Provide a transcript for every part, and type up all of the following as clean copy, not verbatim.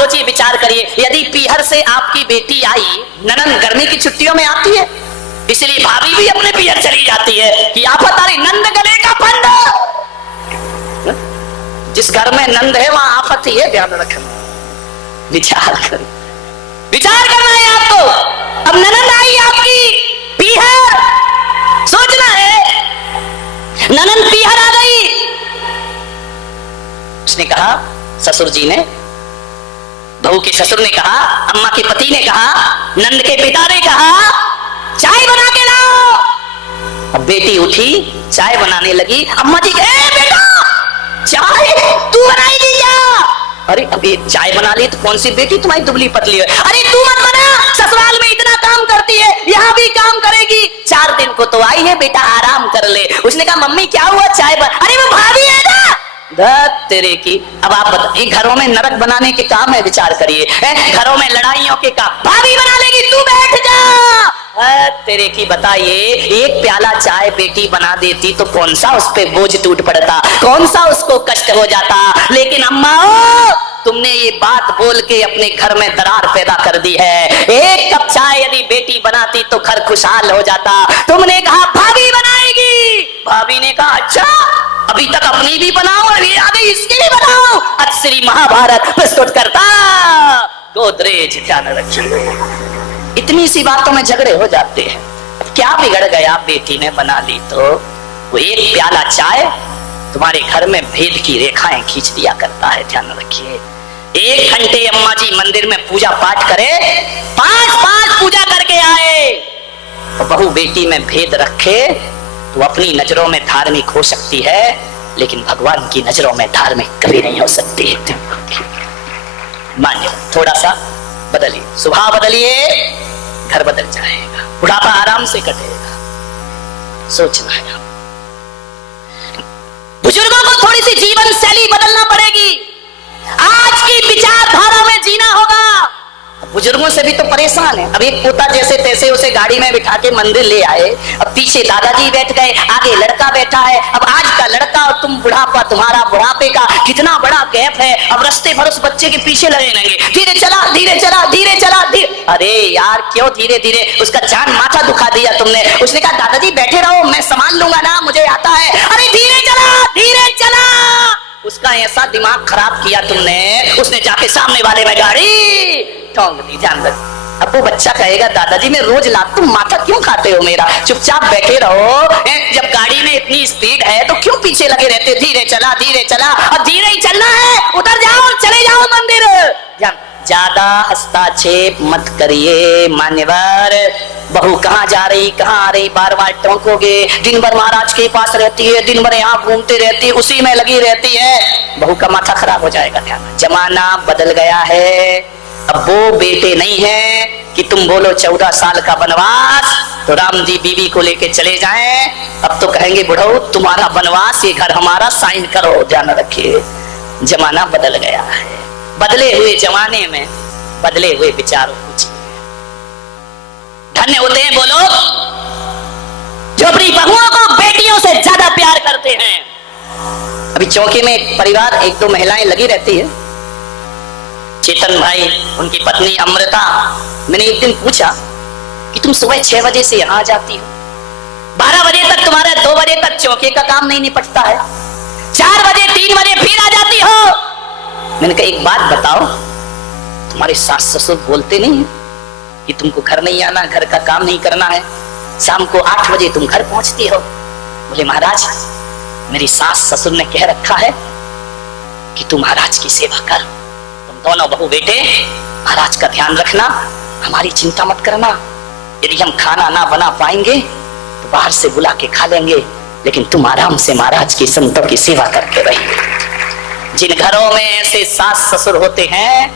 सोचिए, विचार करिए, यदि पीहर से आपकी बेटी आई, ननन गर्मी की छुट्टियों में आती है, इसलिए भाभी भी अपने पीहर चली जाती है कि आफत आ रही, नंद गले का फंड। जिस घर में नंद है वहां आफत ही है, ध्यान रखना। विचार करिए, विचार करना है आपको। अब ननन आई आपकी पीहर, सोचना है, ननन पीहर आ गई। उसने कहा, ससुर जी ने, बहू के ससुर ने कहा, अम्मा के पति ने कहा, नंद के पिता ने कहा, चाय बना के लाओ। अब बेटी उठी, चाय बनाने लगी। अम्मा जी कहे, बेटा चाय तू बनाएगी क्या? अरे अभी चाय बना ली तो कौन सी बेटी तुम्हारी दुबली पतली है? अरे तू मत बना, ससुराल में इतना काम करती है, यहाँ भी काम करेगी। 4 दिन को तो आई है, बेटा आराम कर ले। उसने कहा, मम्मी क्या हुआ, चाय अरे वो भाभी है ना। तेरे की। अब आप बताइए, घरों में नरक बनाने के काम है, विचार करिए। घरों में लड़ाइयों के काम भाभी बना लेगी, तू बैठ जा। तेरे की बताइए, एक प्याला चाय बेटी बना देती तो कौन सा उस पे बोझ टूट पड़ता, कौन सा उसको कष्ट हो जाता। लेकिन अम्मा तुमने ये बात बोल के अपने घर में दरार पैदा कर दी है। एक कप चाय यदि बेटी बनाती तो घर खुशहाल हो जाता। तुमने कहा भाभी बनाएगी, भाभी ने कहा अच्छा, अभी तक अपनी भी बनाओ और ये आगे इसकी भी बनाओ। अक्षरी महाभारत प्रस्तुत करता गोदरेज। ध्यान रखिए, इतनी सी बातों में झगड़े हो जाते हैं। क्या बिगड़ गया, बेटी ने बना ली तो वो एक प्याला चाय तुम्हारे घर में भेद की रेखाएं खींच दिया करता है। ध्यान रखिए, 1 घंटे अम्मा जी मंदिर में पूजा पाठ करे, 5 पूजा करके आए, तो बहू बेटी में भेद रखे तो अपनी नजरों में धार्मिक हो सकती है, लेकिन भगवान की नजरों में धार्मिक कभी नहीं हो सकती है। मानिए, थोड़ा सा बदलिए, स्वभाव बदलिए, घर बदल जाएगा, बुढ़ापा आराम से कटेगा। सोचना है, बुजुर्गों को थोड़ी सी जीवन शैली बदलना पड़ेगी, आज की विचारधारा में जीना होगा। बुजुर्गों से भी तो परेशान है। अब एक पोता जैसे तैसे उसे गाड़ी में बिठा के मंदिर ले आए, अब पीछे दादाजी बैठ गए, आगे लड़का बैठा है। अब आज का लड़का और तुम बुढ़ापा, तुम्हारा बुढ़ापे का कितना बड़ा गैप है। अब रास्ते भर उस बच्चे के पीछे लगे रहेंगे, धीरे चला धीरे चला धीरे चला धीरे। अरे यार क्यों धीरे धीरे, उसका जान माथा दुखा दिया तुमने। उसने कहा दादाजी बैठे रहो, मैं संभाल लूंगा ना, मुझे आता है। अरे धीरे चला धीरे चला, उसका ऐसा दिमाग खराब किया तुमने, उसने जाके सामने वाले में गाड़ी ठोंक दी। ध्यान रख, अब वो बच्चा कहेगा दादाजी मैं रोज लाता, तुम माथा क्यों खाते हो मेरा, चुपचाप बैठे रहो। जब गाड़ी में इतनी स्पीड है तो क्यों पीछे लगे रहते, धीरे चला धीरे चला, और धीरे ही चलना है, उतर जाओ और चले जाओ मंदिर। ज्यादा हस्तक्षेप मत करिए मान्यवर। बहू कहाँ जा रही कहाँ आ रही बार बार टोकोगे, दिन भर महाराज के पास रहती है, दिन भर यहाँ घूमते रहती है, उसी में लगी रहती है, बहू का माथा खराब हो जाएगा। ध्यान, जमाना बदल गया है। अब वो बेटे नहीं है कि तुम बोलो 14 साल का वनवास तो राम जी बीवी को लेके चले जाएं। अब तो कहेंगे बुढ़ऊ तुम्हारा वनवास, ये घर हमारा, साइन करो। ध्यान रखिए, जमाना बदल गया है। बदले हुए जमाने में बदले हुए विचारों को जिए। धन्य होते हैं वो लोग जो अपनी बहुओं को बेटियों से ज्यादा प्यार करते हैं। अभी चौकी में एक परिवार, 1-2 महिलाएं लगी रहती है। चेतन भाई, उनकी पत्नी अमृता, मैंने एक दिन पूछा कि तुम सुबह 6 बजे से यहाँ जाती हो, 12 बजे तक तुम्हारा 2 बजे तक चौके का काम नहीं निपटता है, 4 बजे 3 बजे फिर आ जाती हो। मैंने कहा एक बात बताओ, तुम्हारे सास ससुर बोलते नहीं है कि तुमको घर नहीं आना, घर का काम नहीं करना है, शाम को 8 बजे तुम घर पहुंचती हो? बोले महाराज मेरी सास ससुर ने कह रखा है कि तू महाराज की सेवा कर, तुम दोनों बहू बेटे महाराज का ध्यान रखना, हमारी चिंता मत करना। यदि हम खाना ना बना पाएंगे तो बाहर से बुला के खा लेंगे, लेकिन तुम आराम से महाराज की संतों की सेवा करके रहिए। जिन घरों में ऐसे सास ससुर होते हैं,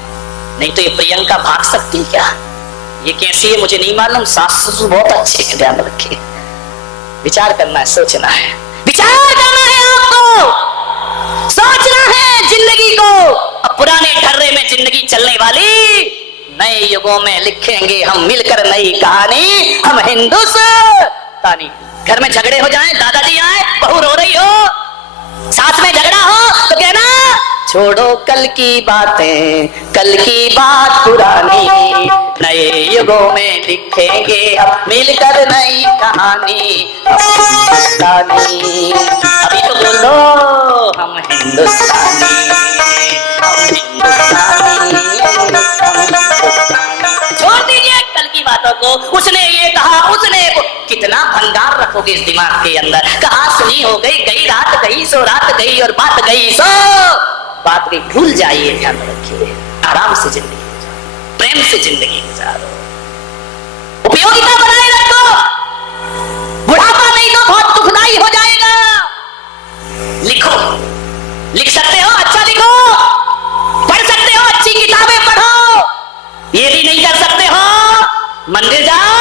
नहीं तो ये प्रियंका भाग सकती है क्या? ये कैसी है मुझे नहीं मालूम, सास ससुर बहुत अच्छे हैं। ध्यान रखिए, विचार करना है, सोचना है, विचार करना है, आपको सोचना है जिंदगी को। अब पुराने ढर्रे में जिंदगी चलने वाली, नए युगों में लिखेंगे हम मिलकर नई कहानी, हम हिंदुस्तानी। घर में झगड़े हो जाएं, दादाजी आए, बहू रो रही हो, सास में झगड़ा हो तो कहना छोड़ो कल की बातें, कल की बात पुरानी, नए युगों में लिखेंगे हम मिलकर नई कहानी। हिंदुस्तानी, अभी तो बोलो हम हिंदुस्तानी, हम हिंदुस्तानी, छोड़ दीजिए कल की बातों को। उसने ये कहा, उसने वो, कितना भंगार रखोगे इस दिमाग के अंदर। कहा सुनी हो गई, गई रात गई सो रात गई और बात गई सो बात गई। भूल जाइए, ध्यान रखिए, आराम से जिंदगी गुजारो, प्रेम से जिंदगी गुजारो, उपयोगिता बनाए रखो। बुढ़ापा नहीं तो बहुत दुखदाई हो जाएगा। लिखो, लिख सकते हो अच्छा लिखो, पढ़ सकते हो अच्छी किताबें पढ़ो। ये भी नहीं कर सकते हो, मंदिर जाओ,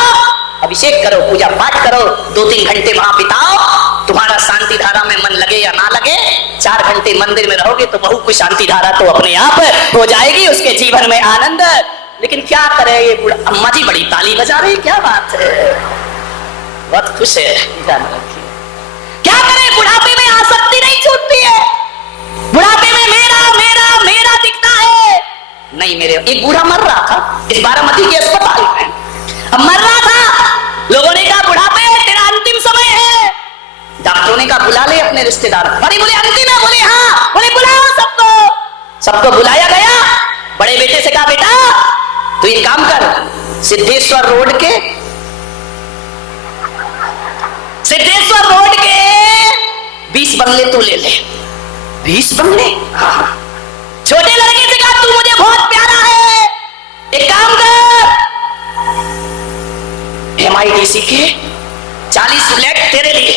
अभिषेक करो, पूजा पाठ करो, 2-3 घंटे वहां बिताओ। तुम्हारा शांति धारा में मन लगे या ना लगे, 4 घंटे मंदिर में रहोगे तो बहु कुछ शांति धारा तो अपने आप हो जाएगी, उसके जीवन में आनंद। लेकिन क्या करे ये बूढ़ा, अम्मा जी बड़ी ताली बजा रही, क्या बात है, बहुत खुश है। क्या करे, बुढ़ापे में आसक्ति नहीं छूटती है। बुढ़ापे में मेरा मेरा मेरा दिखता है। नहीं, मेरे एक बूढ़ा मर रहा था इस बारामती के अस्पताल में, अब मर रहा था। लोगों ने कहा बुढ़ापे तेरा अंतिम समय है। डॉक्टरों ने कहा बुला ले अपने रिश्तेदार। अरे बोले अंतिम है, बोले हाँ, बोले बुलाओ सबको। सबको बुलाया गया। बड़े बेटे से कहा बेटा तू एक काम कर, सिद्धेश्वर रोड के 20 बंगले तू ले ले। 20 बंगले? हाँ। छोटे लड़के से कहा तू मुझे बहुत प्यारा है, एक काम कर, MIDC के 40 फ्लैट तेरे लिए।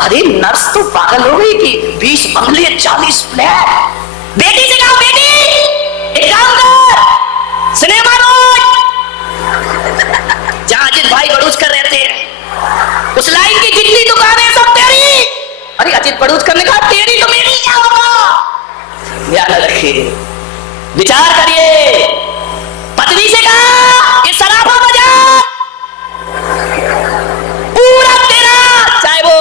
अरे नर्स तो पागल हो गई कि 20 बंगले 40 फ्लैट। बेटी से कहा बेटी एक काम कर, सिनेमा रोड जहां अजित भाई बड़ूचकर रहते हैं, उस लाइन की जितनी दुकानें सब तेरी। अरे अजित बड़ूचकर ने कहा तेरी तो मेरी क्या होगा। ध्यान रखिए, विचार करिए। पत्नी से कहा ये सराफा बाजार पूरा तेरा, चाहे वो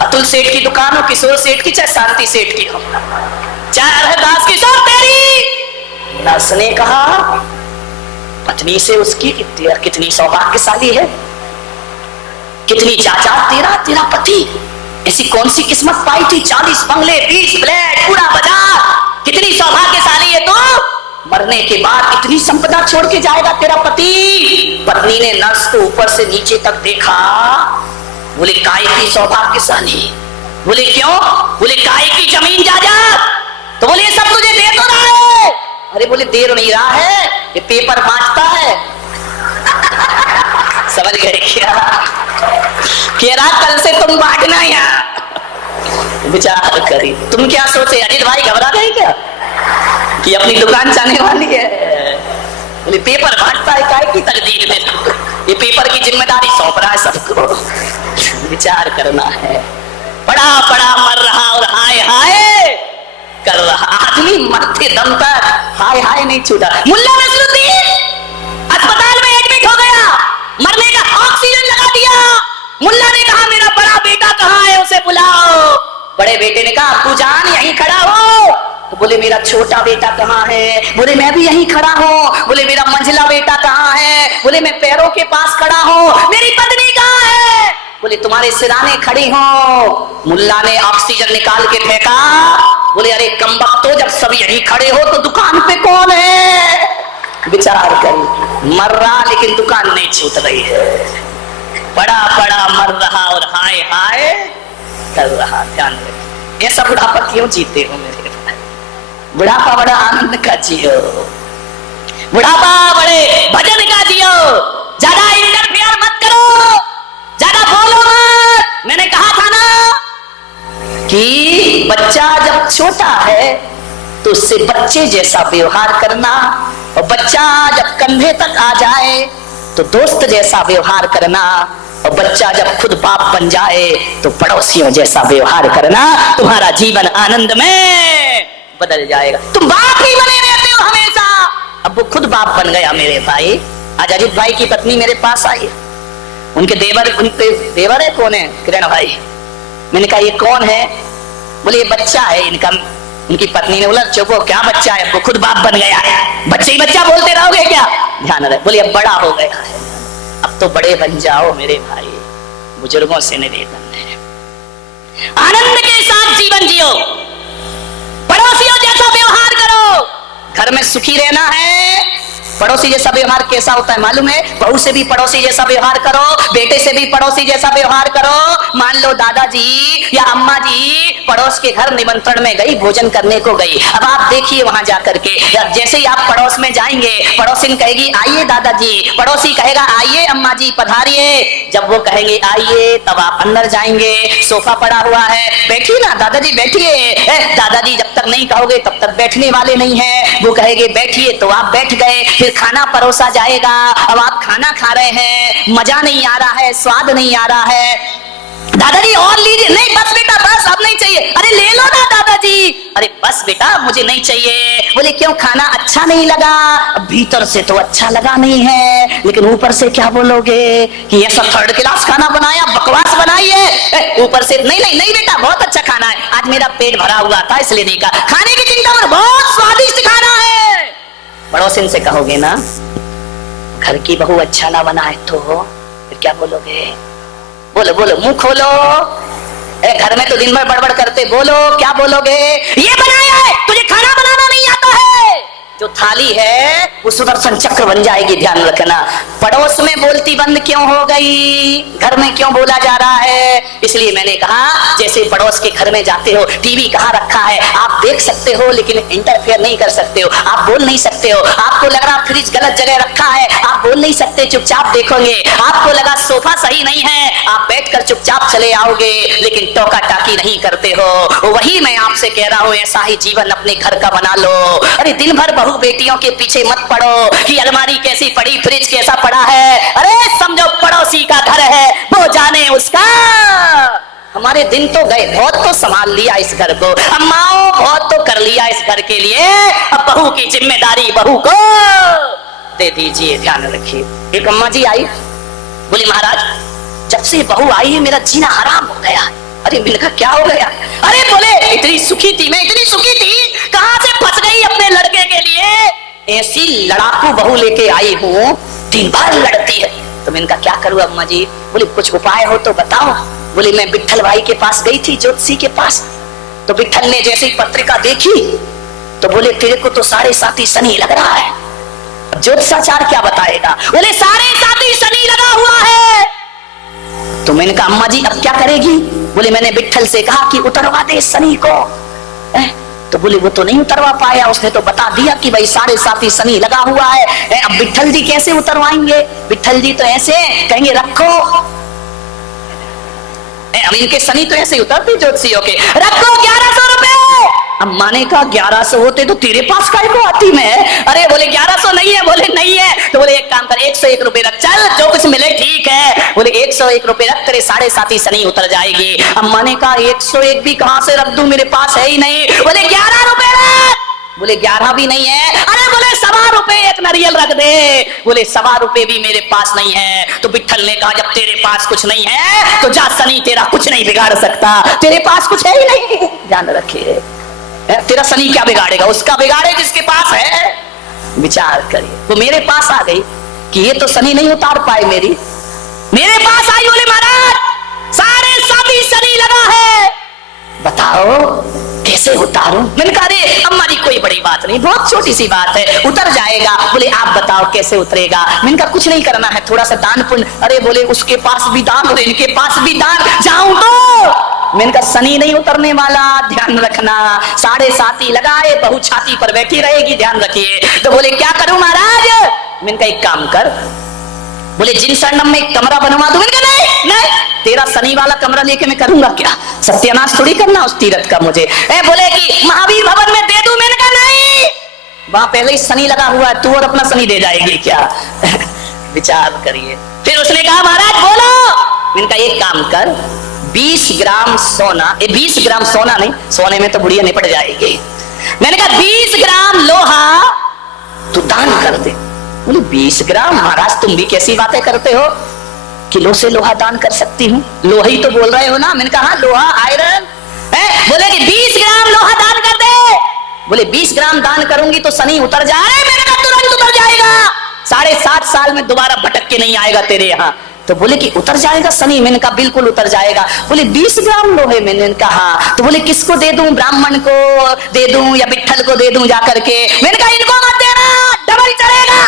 अतुल सेठ की दुकान हो, किशोर सेठ की, चाहे शांति सेठ की हो, चाहे रहदास की, सब तेरी। नर्स ने कहा पत्नी से उसकी कितनी सौभाग्यशाली है, कितनी जायदाद तेरा पति, ऐसी कौन सी किस्मत पाई थी। 40 बंगले, 20 फ्लैट, पूरा बाजार, कितनी सौभाग्यशाली है तो मरने के बाद इतनी संपदा छोड़ के जाएगा तेरा पति। पत्नी ने नर्स को ऊपर से नीचे तक देखा, बोले काय की सौभाग्यशाली। बोले क्यों? बोले काय की जमीन जायदाद। तो बोले ये सब तुझे दे तो रहा है। अरे बोले दे नहीं रहा है, ये पेपर बांटता है। समझ गए क्या? कह रहा कल से तुम बांटना यहाँ। विचार करी, तुम क्या सोचे अजित भाई घबरा गए क्या कि अपनी दुकान जाने वाली है। बोले पेपर बांटता है, काय की तकदीर में ये पेपर की जिम्मेदारी सौंप रहा है सबको। विचार करना है। बड़ा बड़ा मर रहा और हाय हाय कर रहा आदमी, मरते दम तक हाय हाय नहीं छूटा। मुल्ला नसरुद्दीन अस्पताल में एडमिट हो गया, मरने का ऑक्सीजन लगा दिया। मुल्ला ने कहा मेरा बड़ा बेटा कहाँ है, उसे बुलाओ। बड़े बेटे ने कहा अब्बू जान यहीं खड़ा हो। तो बोले मेरा छोटा बेटा कहाँ है? बोले मैं भी यहीं खड़ा हूँ। बोले मेरा मंझला बेटा कहाँ है? बोले मैं पैरों के पास खड़ा हूँ। मेरी पत्नी कहाँ है? बोले तुम्हारे सिराने खड़ी हो। मुल्ला ने ऑक्सीजन निकाल के फेंका। बोले अरे कमबख्तो, जब सब यहीं खड़े हो तो दुकान पे कौन है? विचार कर, मर रहा लेकिन दुकान नहीं छूट रही है। बड़ा बड़ा मर रहा और हाय हाय कर रहा। ध्यान रखिए, ऐसा बुढ़ापा क्यों जीते हो मेरे भाई? बुढ़ापा बड़ा आनंद का जियो, बुढ़ापा बड़े भजन का जियो। ज्यादा इंटरफेयर मत करो, ज्यादा बोलो मत। मैंने कहा था ना कि बच्चा जब छोटा है तो उससे बच्चे जैसा व्यवहार करना, और बच्चा जब कंधे तक आ जाए तो दोस्त जैसा व्यवहार करना, और बच्चा जब खुद बाप बन जाए तो पड़ोसियों जैसा व्यवहार करना। तुम्हारा जीवन आनंद में बदल जाएगा। तुम बाप ही बने रहते हो हमेशा। अब वो खुद बाप बन गया मेरे भाई। आज अजित भाई की पत्नी मेरे पास आई, उनके देवर है। कौन है? किरण भाई। मैंने कहा ये कौन है? बोले ये बच्चा है इनका, उनकी पत्नी ने बोला चुप हो, क्या बच्चा है, वो खुद बाप बन गया है, बच्चे ही बच्चा बोलते रहोगे क्या? ध्यान रहे, बोले अब बड़ा हो गया है, अब तो बड़े बन जाओ मेरे भाई, बुजुर्गों से निवेदन है, आनंद के साथ जीवन जियो, पड़ोसियों जैसा व्यवहार करो। घर में सुखी रहना है, पड़ोसी जैसा व्यवहार कैसा होता है मालूम है? बहू से भी पड़ोसी जैसा व्यवहार करो, बेटे से भी पड़ोसी जैसा व्यवहार करो। मान लो दादाजी या अम्मा जी पड़ोस के घर निमंत्रण में गई, भोजन करने को गई, अब आप देखिए वहां जाकर के जैसे ही आप पड़ोस में जाएंगे, पड़ोसिन कहेगी आइए दादाजी, पड़ोसी कहेगा आइए अम्मा जी पधारिए। जब वो कहेंगे आइए तब आप अंदर जाएंगे, सोफा पड़ा हुआ है, बैठिए ना दादाजी बैठिए। दादाजी जब तक नहीं कहोगे तब तक बैठने वाले नहीं है, वो कहेंगे बैठिए तो आप बैठ गए, फिर खाना परोसा जाएगा, अब आप खाना खा रहे हैं, मजा नहीं आ रहा है, स्वाद नहीं आ रहा है, दादाजी और लीजिए, नहीं बस बेटा बस अब नहीं चाहिए, अरे ले लो ना दादाजी, अरे बस बेटा मुझे नहीं चाहिए। बोले क्यों, खाना अच्छा नहीं लगा? भीतर से तो अच्छा लगा नहीं है, लेकिन ऊपर से क्या बोलोगे कि ऐसा थर्ड क्लास खाना बनाया, बकवास बनाई है। ऊपर से नहीं नहीं नहीं बेटा बहुत अच्छा खाना है, आज मेरा पेट भरा हुआ था इसलिए नहीं कहा, खाने की चिंता और बहुत स्वादिष्ट खाना है। पड़ोसिन से कहोगे ना घर की बहू अच्छा ना बनाए तो फिर क्या बोलोगे? बोलो बोलो मुंह खोलो, घर में तो दिन भर बड़बड़ करते, बोलो क्या बोलोगे? ये बनाया है, तुझे खाना बनाना नहीं आता है। जो थाली है वो सुदर्शन चक्र बन जाएगी, ध्यान रखना। पड़ोस में बोलती बंद क्यों हो गई, घर में क्यों बोला जा रहा है? इसलिए मैंने कहा जैसे पड़ोस के घर में जाते हो, टीवी कहाँ रखा है आप देख सकते हो लेकिन इंटरफेयर नहीं कर सकते हो, आप बोल नहीं सकते हो। आपको लग रहा फ्रिज गलत जगह रखा है, आप बोल नहीं सकते, चुपचाप देखोगे। आपको लगा सोफा सही नहीं है, आप बैठकर चुपचाप चले आओगे, लेकिन टोका टाकी नहीं करते हो। वही मैं आपसे कह रहा हूँ, ऐसा ही जीवन अपने घर का बना लो। अरे दिन भर बहू बेटियों के पीछे मत पड़ो कि अलमारी कैसी पड़ी, फ्रिज कैसा पड़ा है। अरे समझो पड़ोसी का घर है, वो जाने उसका। हमारे दिन तो गए, बहुत तो संभाल लिया इस घर को, अम्माओं बहुत तो कर लिया इस घर के लिए, अब बहू की जिम्मेदारी बहू को दे दीजिए। ध्यान रखिए। एक अम्मा जी आई, बोली महाराज जब से बहू आई है मेरा जीना हराम हो गया। अरे मैंने कहा क्या हो गया? अरे बोले इतनी सुखी थी मैं, इतनी सुखी थी, कहां से फंस गई अपने लड़के के लिए, ऐसी लड़ाकू बहू लेके आई हूँ, दिन भर लड़ती है। तो मैंने कहा क्या करूँ अम्मा जी? बोले कुछ उपाय हो तो बताओ। बोले मैं विट्ठल भाई के पास गई थी, ज्योतिषी के पास, तो विट्ठल ने जैसे ही पत्रिका देखी तो बोले तेरे को तो 7.5 शनि लग रहा है। ज्योतिषाचार क्या बताएगा? बोले 7.5 शनि लगा हुआ है। तो मैंने कहा अम्मा जी अब क्या करेगी? बोले मैंने विट्ठल से कहा कि उतरवा दे शनि को। तो बोले वो तो नहीं उतरवा पाया, उसने तो बता दिया कि भाई 7.5 शनि लगा हुआ है। अब विट्ठल जी कैसे उतरवाएंगे? विट्ठल जी तो ऐसे कहेंगे रखो, अब इनके शनि तो ऐसे उतरते ज्योतिषियों के, रखो 1100 रुपए। अम्मा ने कहा 1100 होते तो तेरे पास काय को आती मैं? अरे बोले 1100 नहीं है। बोले नहीं है तो बोले एक काम कर 101 रुपए रख, चल जो कुछ मिले ठीक है। बोले 101 रुपए रख, तेरे 7.5 शनि उतर जाएगी। अम्मा ने कहा 101 भी कहां से रख दूं, मेरे पास है ही नहीं। बोले 11 रुपए रख। बोले 11 भी नहीं है। अरे बोले 1.25 रुपए एक नारियल रख दे। बोले 1.25 रुपए भी मेरे पास नहीं है। तो विट्ठल ने कहा जब तेरे पास कुछ नहीं है तो जा, शनि तेरा कुछ नहीं बिगाड़ सकता, तेरे पास कुछ है ही नहीं। ध्यान रखिए, तेरा शनि क्या बिगाड़ेगा? उसका बिगाड़े जिसके पास है। विचार करिए। वो मेरे पास आ गई कि ये तो शनि नहीं उतार पाए मेरी, मेरे पास आई, बोले महाराज 7.5 शनि लगा है, बताओ कैसे उतारूं? मैंने कहा अरे अम्मा जी कोई बड़ी बात नहीं, बहुत छोटी सी बात है, उतर जाएगा। बोले आप बताओ कैसे उतरेगा? मैंने कहा कुछ नहीं करना है, थोड़ा सा दान पुण्य। अरे बोले उसके पास भी दान और इनके पास भी दान, जाऊं तो? मैंने कहा शनि नहीं उतरने वाला, ध्यान रखना। 7.5 लगाए, बहू छाती पर बैठी रहेगी, ध्यान रखिए। तो बोले क्या करूं महाराज? मैंने कहा एक काम कर, बोले जिन शरणम में एक कमरा बनवा दो। मैंने कहा नहीं नहीं, तेरा शनि वाला कमरा लेके मैं करूंगा क्या? सत्यानाश थोड़ी करना उस तीरथ का मुझे। बोले कि महावीर भवन में दे दूं। मैंने कहा नहीं, वहां पहले ही शनि लगा हुआ है, तू और अपना शनि दे जाएगी क्या? विचार करिए। फिर उसने कहा महाराज बोलो। मैंने कहा एक काम कर, 20 ग्राम सोना, 20 ग्राम सोना नहीं, सोने में तो बुढ़िया निपट जाएगी। मैंने कहा 20 ग्राम लोहा तू दान कर दे। बोले 20 ग्राम? महाराज तुम भी कैसी बातें करते हो, किलो से लोहा दान कर सकती हूँ? लोहा ही तो बोल रहे हो ना? मैंने कहा हाँ लोहा, आयरन है। बोले कि 20 ग्राम लोहा दान कर दे। बोले 20 ग्राम दान करूंगी तो शनि उतर जाए। मैंने कहा तुरंत उतर जाएगा, 7.5 साल में दोबारा भटक के नहीं आएगा तेरे यहाँ। तो बोले कि उतर जाएगा शनि? मैंने कहा बिल्कुल उतर जाएगा। बोले 20 ग्राम लोहे? मैंने कहा। तो बोले किसको दे दूं, ब्राह्मण को दे दूं या विट्ठल को दे दूं जा करके? मैंने कहा इनको मत देना, डबल चढ़ेगा।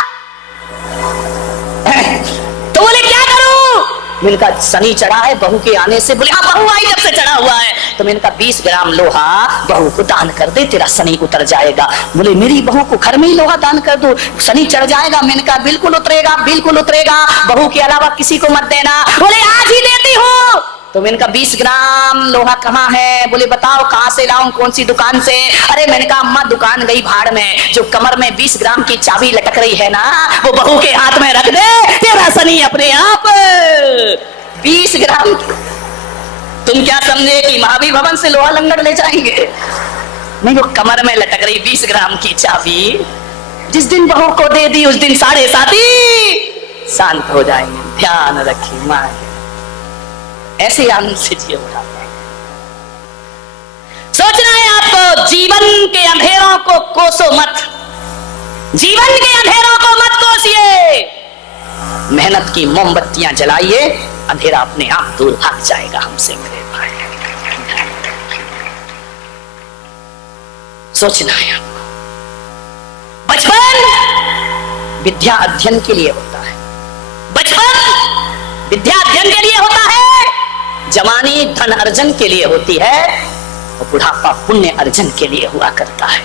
तो बोले क्या करूं? मैंने कहा शनि चढ़ा है बहू के आने से। बोले हाँ बहू आई जब से चढ़ा हुआ है। तो मैंने कहा 20 ग्राम लोहा बहू को दान कर दे, तेरा शनि उतर जाएगा। बोले मेरी बहू को घर में ही लोहा दान कर दो, शनि चढ़ जाएगा? मैंने कहा बिल्कुल उतरेगा, बिल्कुल उतरेगा, बहू के अलावा किसी को मत देना। बोले आज ही देती हूँ। तो मैंने कहा 20 ग्राम लोहा कहाँ है? बोले बताओ कहाँ से लाऊं, कौन सी दुकान से? अरे मैंने कहा अम्मा दुकान गई भाड़ में, जो कमर में 20 ग्राम की चाबी लटक रही है ना, वो बहू के हाथ में रख दे, तेरा शनि अपने आप 20 ग्राम। तुम क्या समझे कि महावीर भवन से लोहा लंगड़ ले जाएंगे? नहीं, वो कमर में लटक रही 20 ग्राम की चाबी जिस दिन बहू को दे दी उस दिन 7.5 शांत हो जाएंगे। ध्यान रखिए मां, ऐसे आनंद से जिए उठाते हैं। सोचना है आपको, जीवन के अंधेरों को कोसो मत, जीवन के अंधेरों को मत कोसिए, मेहनत की मोमबत्तियां जलाइए, अंधेरा अपने आप दूर भाग जाएगा हमसे मेरे भाई। सोचना है आपको। बचपन विद्या अध्ययन के लिए होता है, बचपन विद्या अध्ययन के लिए होता है, जवानी धन अर्जन के लिए होती है, और बुढ़ापा पुण्य अर्जन के लिए हुआ करता है।